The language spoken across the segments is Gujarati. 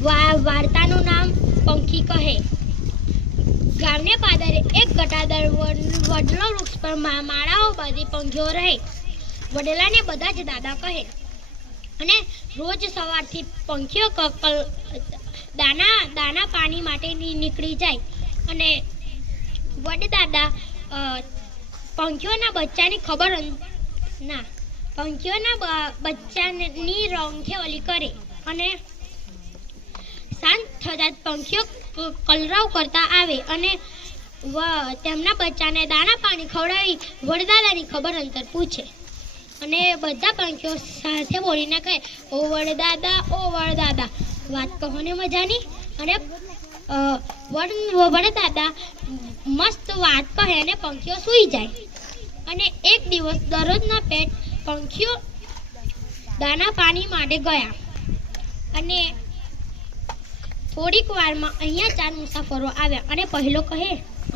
વાર્તાનું નામ પંખી કહે. ગામને પાદરે એક ઘટાદર વડલો વૃક્ષ પર માળાઓ બાંધી પંખીઓ રહે. વડલાને બધા જ દાદા કહે. અને રોજ સવારથી પંખીઓ દાના દાના પાણી માટે નીકળી જાય. અને વડદાદા પંખીઓના બચ્ચાની ખબર ના. પંખીઓના બચ્ચાની રોંખે ઓલી કરે. અને શાંત થતાં જ પંખીઓ કલરવ કરતા આવે અને તેમના બચ્ચાને દાણા પાણી ખવડાવી વડદાદાની ખબર અંતર પૂછે. અને બધા પંખીઓ સાથે બોલીને કહે, ઓ વડદાદા ઓ વડદાદા. વાત કહો ને મજાની? અને વડ, વડદાદા મસ્ત વાત કહે અને પંખીઓ સૂઈ જાય. અને એક દિવસ દરરોજના પેટ પંખીઓ દાણા પાણી માટે ગયા. અને થોડીક વારમાં અહીંયા ચાર મુસાફરો આવ્યા અને પહેલો કહે,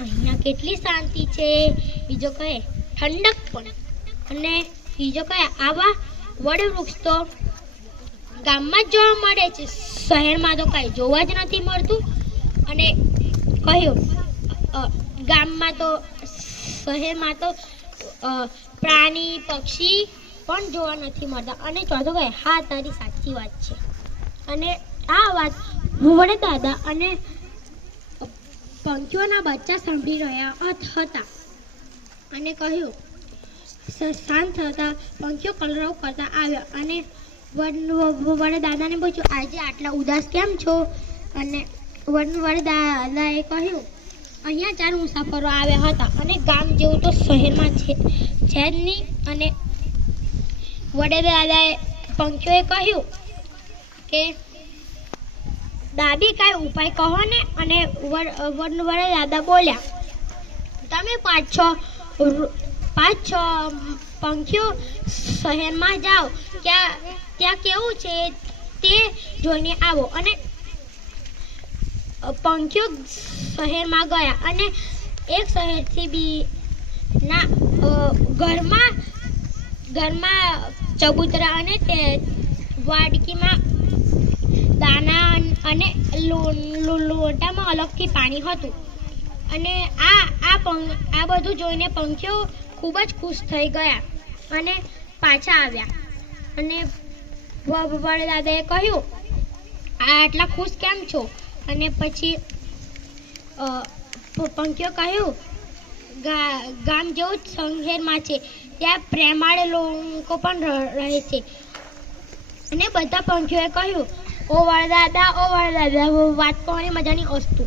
અહીંયા કેટલી શાંતિ છે. બીજો કહે, ઠંડક પણ. અને ત્રીજો કહે, આવા વડવૃક્ષ તો ગામમાં જ જોવા મળે છે. શહેરમાં તો કાંઈ જોવા જ નથી મળતું. અને કહ્યું ગામમાં તો, શહેરમાં તો પ્રાણી, પક્ષી પણ જોવા નથી મળતા. અને ચોથો કહે, હા, તારી સાચી વાત છે. અને આ વાત વડે દાદા અને પંખીઓના બચ્ચા સાંભળી રહ્યા હતા. અને કહ્યું શાંત થતા પંખીઓ કલરવ કરતા આવ્યા અને વડ દાદાને પૂછ્યું, આજે આટલા ઉદાસ કેમ છો? અને વડે દાદાએ કહ્યું, અહીંયા ચાર મુસાફરો આવ્યા હતા અને ગામ જેવું તો શહેરમાં છે છે જ નહીં. અને વડે દાદાએ પંખીઓએ કહ્યું કે દાદી કાંઈ ઉપાય કહો ને? અને વડે દાદા બોલ્યા, તમે પાંચ છ પાંચ છ પંખીઓ શહેરમાં જાઓ. ત્યાં ત્યાં કેવું છે તે જોઈને આવો. અને પંખીઓ શહેરમાં ગયા અને એક શહેરથી બી ના ઘરમાં ઘરમાં ચબૂતરા અને તે વાડકીમાં લો- લોટામાં અલગથી પાણી હતું. અને આ આ આ બધું જોઈને પંખીઓ ખૂબ જ ખુશ થઈ ગયા અને પાછા આવ્યા. અને વડદાદાએ કહ્યું, આ આટલા ખુશ કેમ છો? અને પછી પંખીઓ કહ્યું ગામ જેવું જ શહેરમાં છે. ત્યાં પ્રેમાળ લોકો પણ રહે છે. અને બધા પંખીઓએ કહ્યું ઓ વડદાદા ઓ વડદાદા વાત કોની મજાની વસ્તુ.